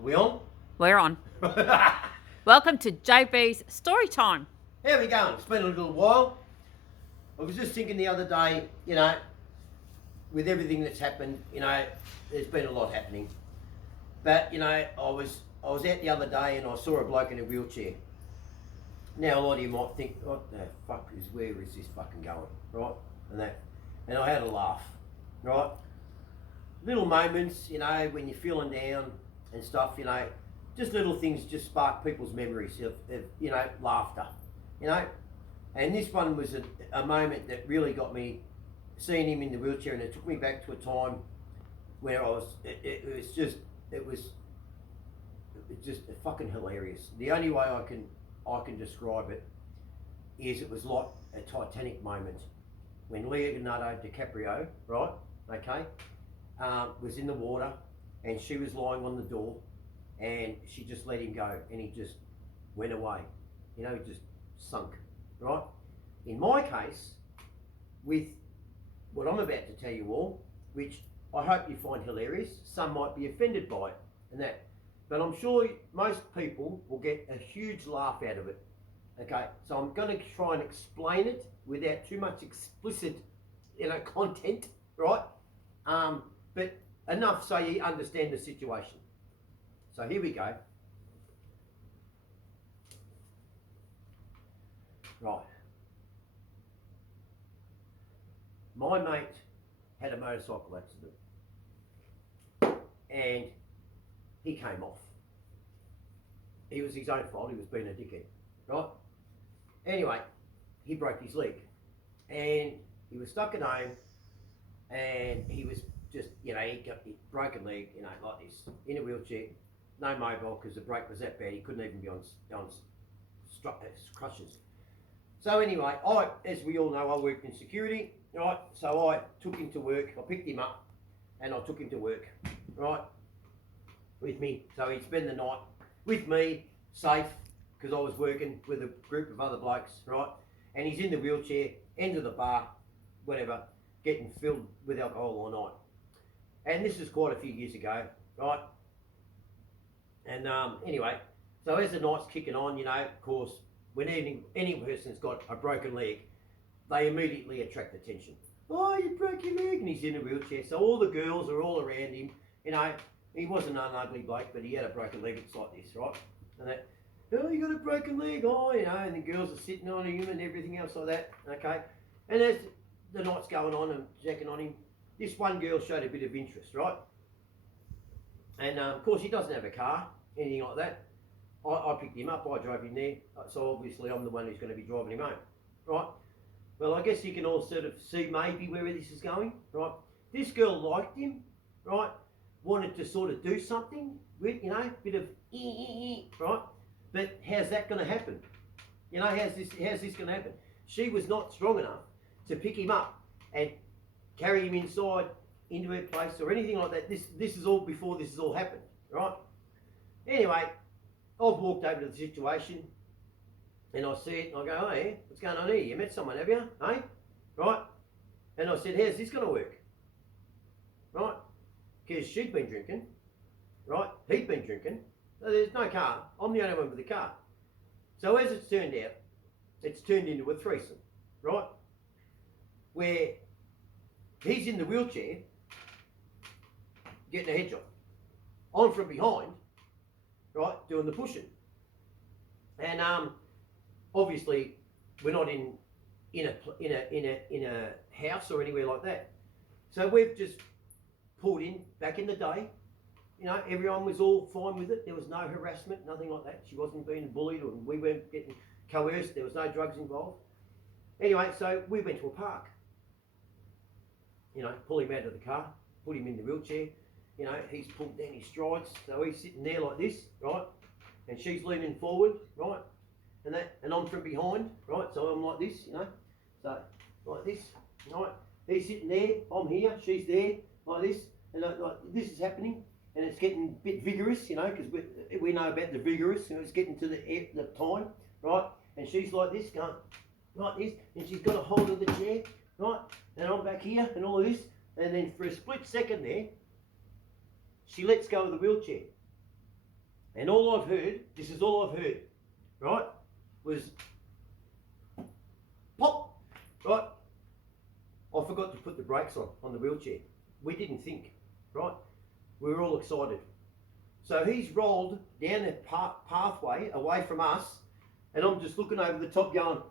Are we on? We're on. Welcome to JB's Story Time. How we going? It's been a little while. I was just thinking the other day, with everything that's happened, there's been a lot happening. But, I was out the other day and I saw a bloke in a wheelchair. Now a lot of you might think, what the fuck where is this fucking going, right? And I had a laugh, right? Little moments, when you're feeling down and stuff, just little things just spark people's memories of laughter, And this one was a moment that really got me seeing him in the wheelchair, and it took me back to a time where it was just fucking hilarious. The only way I can describe it is it was like a Titanic moment when Leonardo DiCaprio, right, okay, was in the water and she was lying on the door and she just let him go and he just went away. He just sunk, right? In my case, with what I'm about to tell you all, which I hope you find hilarious, some might be offended by it and that, but I'm sure most people will get a huge laugh out of it. Okay, so I'm going to try and explain it without too much explicit, content, right? But enough so you understand the situation. So here we go. Right. My mate had a motorcycle accident and he came off. It was his own fault, he was being a dickhead, right? Anyway, he broke his leg and he was stuck at home and he was just, he got his broken leg, like this, in a wheelchair, no mobile because the break was that bad, he couldn't even be on crutches. So anyway, as we all know, I worked in security, right? So I took him to work, I picked him up and I took him to work, right? With me, so he'd spend the night with me, safe, because I was working with a group of other blokes, right? And he's in the wheelchair, end of the bar, whatever, getting filled with alcohol all night. And this is quite a few years ago, right? And anyway, so as the night's kicking on, of course, when any person's got a broken leg, they immediately attract attention. Oh, you broke your leg, and he's in a wheelchair. So all the girls are all around him, He wasn't an ugly bloke, but he had a broken leg. It's like this, right? And that, oh, you got a broken leg, and the girls are sitting on him and everything else like that, okay? And as the night's going on and checking on him, this one girl showed a bit of interest, right? And of course, he doesn't have a car, anything like that. I picked him up, I drove him there, so obviously I'm the one who's going to be driving him home, right? Well, I guess you can all sort of see maybe where this is going, right? This girl liked him, right? Wanted to sort of do something with, bit of right? But how's that going to happen? How's this going to happen? She was not strong enough to pick him up and carry him inside into her place or anything like that. This is all before this has all happened, right? Anyway, I've walked over to the situation and I see it and I go, oh yeah, what's going on here? You met someone, have you? Hey? Right? And I said, how's this going to work? Right? Because she'd been drinking, right? He'd been drinking. So there's no car. I'm the only one with the car. So as it's turned out, it's turned into a threesome, right? Where he's in the wheelchair, getting a head job. I'm from behind, right, doing the pushing. And obviously we're not in a house or anywhere like that. So we've just pulled in back in the day. Everyone was all fine with it. There was no harassment, nothing like that. She wasn't being bullied and we weren't getting coerced. There was no drugs involved. Anyway, so we went to a park. Pull him out of the car, put him in the wheelchair. He's pulled down his strides. So he's sitting there like this, right? And she's leaning forward, right? And I'm from behind, right? So I'm like this, So like this, right? He's sitting there, I'm here, she's there, like this. And like this is happening. And it's getting a bit vigorous, because we know about the vigorous, it's getting to the time, right? And she's like this, going like this, and she's got a hold of the chair, right? And I'm back here, and all of this, and then for a split second there, she lets go of the wheelchair. And all I've heard, this is all I've heard, right, was pop, right? I forgot to put the brakes on the wheelchair. We didn't think, right? We were all excited. So he's rolled down the pathway away from us, and I'm just looking over the top going,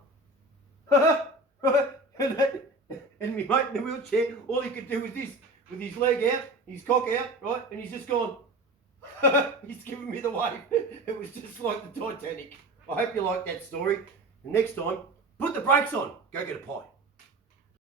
right? And me mate in the wheelchair, all he could do was this, with his leg out, his cock out, right? And he's just gone, he's giving me the wave. It was just like the Titanic. I hope you like that story. And next time, put the brakes on. Go get a pie.